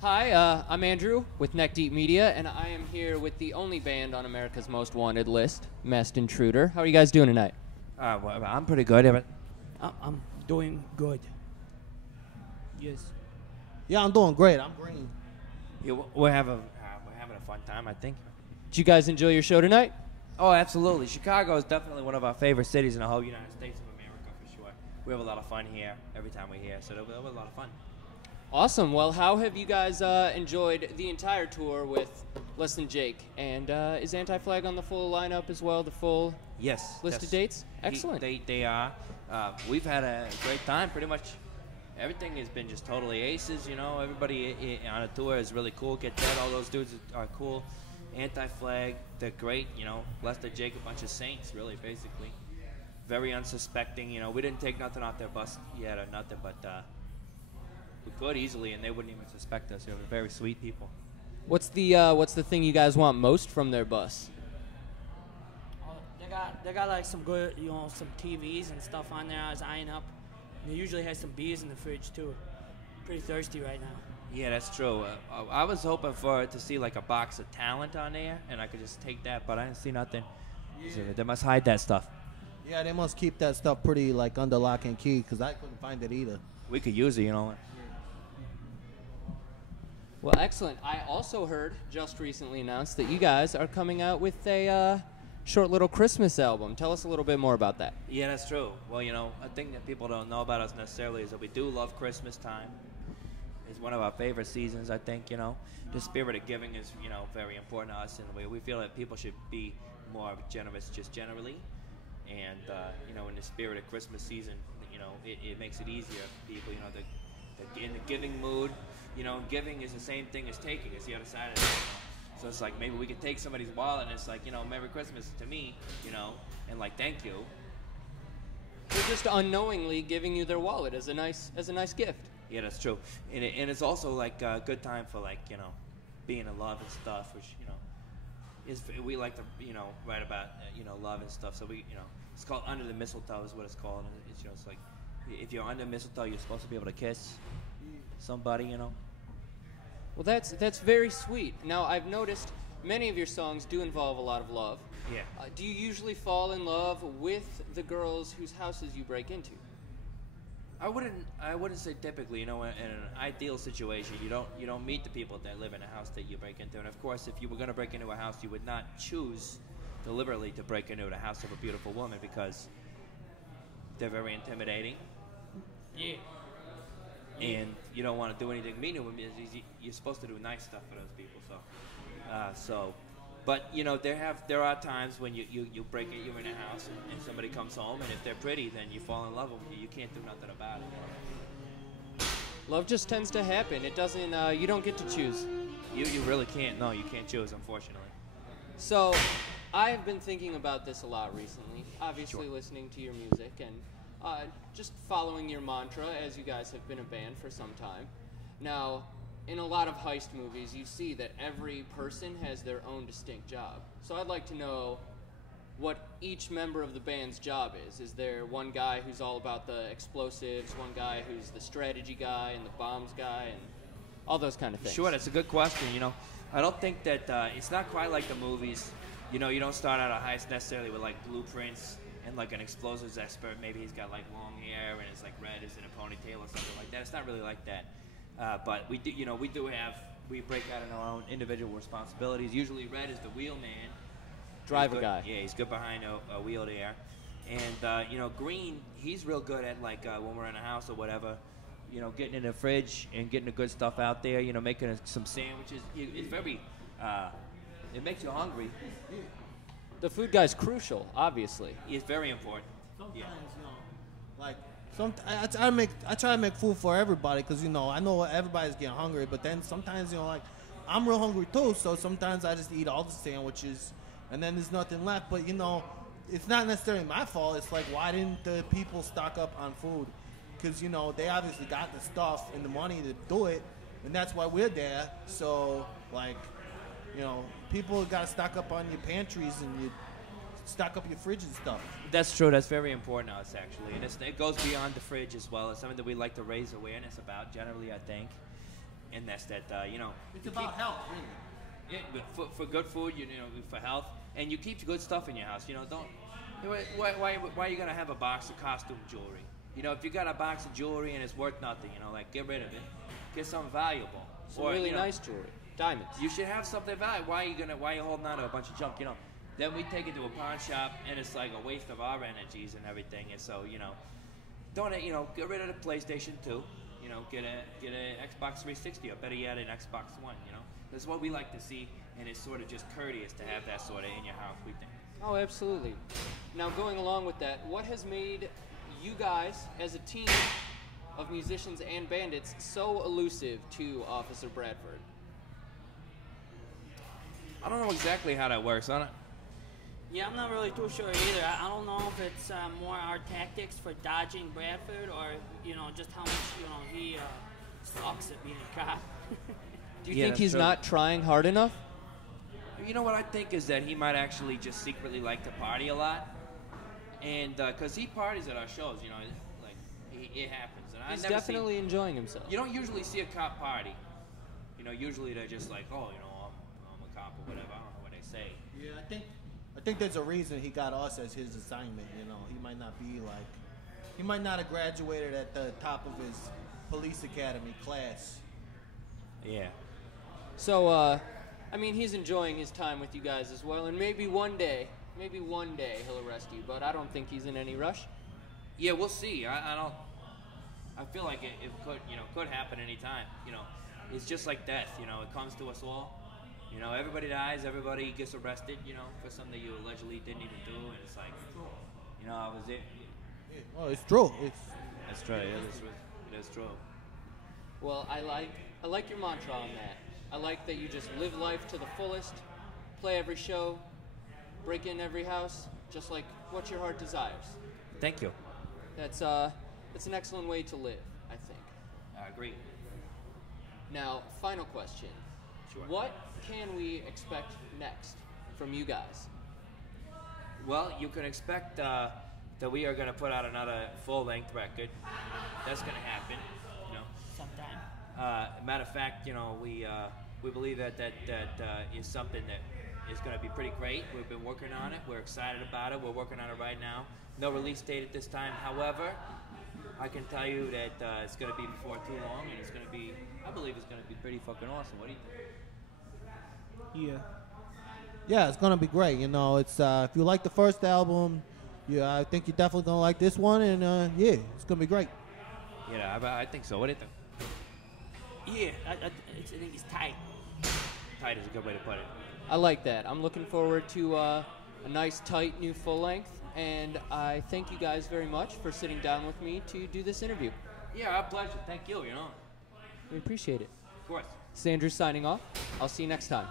Hi, I'm Andrew with Neck Deep Media, and I am here with the only band on America's Most Wanted list, Masked Intruder. How are you guys doing tonight? Well, I'm pretty good. I'm doing good. Yes. Yeah, I'm doing great. I'm green. Yeah, we're having a fun time, I think. Did you guys enjoy your show tonight? Oh, absolutely. Chicago is definitely one of our favorite cities in the whole United States of America, for sure. We have a lot of fun here every time we're here, so that was a lot of fun. Awesome. Well, how have you guys enjoyed the entire tour with Less Than Jake? And is Anti-Flag on the full lineup as well, the full Yes. list of dates? Excellent. They are. We've had a great time. Pretty much everything has been just totally aces, you know. Everybody on a tour is really cool. Get Dead, all those dudes are cool. Anti-Flag, they're great, you know. Lester Jake, a bunch of saints, really, basically. Very unsuspecting, you know. We didn't take nothing off their bus yet or nothing, but we could easily, and they wouldn't even suspect us. They were very sweet people. What's the thing you guys want most from their bus? They got like some good, some TVs and stuff on there. I was eyeing up. And they usually have some beers in the fridge too. Pretty thirsty right now. Yeah, that's true. I was hoping to see like a box of talent on there, and I could just take that, but I didn't see nothing. Yeah. So they must hide that stuff. Yeah, they must keep that stuff pretty like under lock and key because I couldn't find it either. We could use it, you know. Well, excellent. I also heard, just recently announced, that you guys are coming out with a short little Christmas album. Tell us a little bit more about that. Yeah, that's true. Well, you know, a thing that people don't know about us necessarily is that we do love Christmas time. It's one of our favorite seasons, I think, you know. The spirit of giving is, you know, very important to us, and we feel that people should be more generous just generally. And, you know, in the spirit of Christmas season, you know, it makes it easier for people, you know, in the giving mood. You know, giving is the same thing as taking. It's the other side of it. You know? So it's like maybe we could take somebody's wallet and it's like, you know, Merry Christmas to me, you know, and like thank you. They're just unknowingly giving you their wallet as a nice gift. Yeah, that's true. And it's also like a good time for like, you know, being in love and stuff, which, you know, we like to, you know, write about, you know, love and stuff. So we, you know, it's called Under the Mistletoe is what it's called. And it's, you know, it's like if you're under mistletoe, you're supposed to be able to kiss somebody, you know. Well, that's very sweet. Now, I've noticed many of your songs do involve a lot of love. Yeah. Do you usually fall in love with the girls whose houses you break into? I wouldn't say typically. You know, in an ideal situation, you don't meet the people that live in a house that you break into. And of course, if you were going to break into a house, you would not choose deliberately to break into the house of a beautiful woman because they're very intimidating. Yeah. And you don't want to do anything mean to them. You're supposed to do nice stuff for those people. But you know, there are times when you break it. You're in a house and somebody comes home, and if they're pretty, then you fall in love with them. You can't do nothing about it. Love just tends to happen. It doesn't. You don't get to choose. You really can't. No, you can't choose, unfortunately. So, I've been thinking about this a lot recently. Obviously, listening to your music and just following your mantra, as you guys have been a band for some time. Now, in a lot of heist movies, you see that every person has their own distinct job. So I'd like to know what each member of the band's job is. Is there one guy who's all about the explosives, one guy who's the strategy guy and the bombs guy, and all those kind of things? Sure, that's a good question. You know, I don't think that it's not quite like the movies. You know, you don't start out a heist necessarily with like blueprints and like an explosives expert. Maybe he's got like long hair and it's like red, is in a ponytail or something like that. It's not really like that. But we do, you know, we break out in our own individual responsibilities. Usually, Red is the wheelman, Driver guy. Yeah, he's good behind a wheel there. And you know, Green, he's real good at like when we're in a house or whatever, you know, getting in the fridge and getting the good stuff out there. You know, making some sandwiches. It's very, it makes you hungry. The food guy's crucial, obviously. It's very important. Sometimes, you know, like I try to make food for everybody because, you know, I know everybody's getting hungry, but then sometimes, you know, like I'm real hungry too, so sometimes I just eat all the sandwiches and then there's nothing left. But, you know, it's not necessarily my fault. It's like, why didn't the people stock up on food? Because, you know, they obviously got the stuff and the money to do it, and that's why we're there. So, like, you know, people got to stock up on your pantries and you stock up your fridge and stuff. That's true. That's very important to us, actually. And it goes beyond the fridge as well. It's something that we like to raise awareness about, generally, I think. in this that you know. It's you about keep- health, really. Yeah, but for good food, you know, for health, and you keep good stuff in your house. You know, don't. Why are you gonna have a box of costume jewelry? You know, if you got a box of jewelry and it's worth nothing, you know, like get rid of it, get something valuable. Some really nice jewelry, diamonds. You should have something valuable. Why are you holding on to a bunch of junk? You know, then we take it to a pawn shop and it's like a waste of our energies and everything. And so you know, don't get rid of the PlayStation 2. You know, get a Xbox 360 or better yet, an Xbox One. You know, that's what we like to see, and it's sort of just courteous to have that sort of in your house. We think. Oh, absolutely. Now, going along with that, what has made you guys, as a team of musicians and bandits, so elusive to Officer Bradford? I don't know exactly how that works. Yeah, I'm not really too sure either. I don't know if it's more our tactics for dodging Bradford or, just how much, he sucks at being a cop. Do you think he's not trying hard enough? You know what I think is that he might actually just secretly like to party a lot, and because he parties at our shows, like it happens. And He's definitely enjoying himself. You don't usually see a cop party. Usually they're just like, oh, I'm a cop or whatever. I don't know what they say. Yeah, I think there's a reason he got us as his assignment. He might not have graduated at the top of his police academy class. Yeah. So, he's enjoying his time with you guys as well, and maybe one day he'll arrest you, but I don't think he's in any rush. Yeah, we'll see. I feel like it could happen anytime. It's just like death. It comes to us all. Everybody dies. Everybody gets arrested. For something you allegedly didn't even do, and it's like, I was it. Well, it's true. That's true. It is true. Well, I like your mantra on that. I like that you just live life to the fullest, play every show, break in every house, just like what your heart desires. Thank you. That's an excellent way to live, I think. I agree. Now, final question. Sure. What can we expect next from you guys? Well, you can expect that we are going to put out another full-length record. That's going to happen. Sometime. Matter of fact, we believe that is something that is going to be pretty great. We've been working on it. We're excited about it. We're working on it right now. No release date at this time. However, I can tell you that it's going to be before too long, and I believe it's going to be pretty fucking awesome. What do you think? Yeah, it's gonna be great. It's if you like the first album, I think you're definitely gonna like this one, and it's gonna be great. Yeah, I think so. What do you think? Yeah, I think it's tight. Tight is a good way to put it. I like that. I'm looking forward to a nice, tight, new full length, and I thank you guys very much for sitting down with me to do this interview. Yeah, our pleasure. Thank you. We appreciate it. Of course. This is Andrew signing off. I'll see you next time.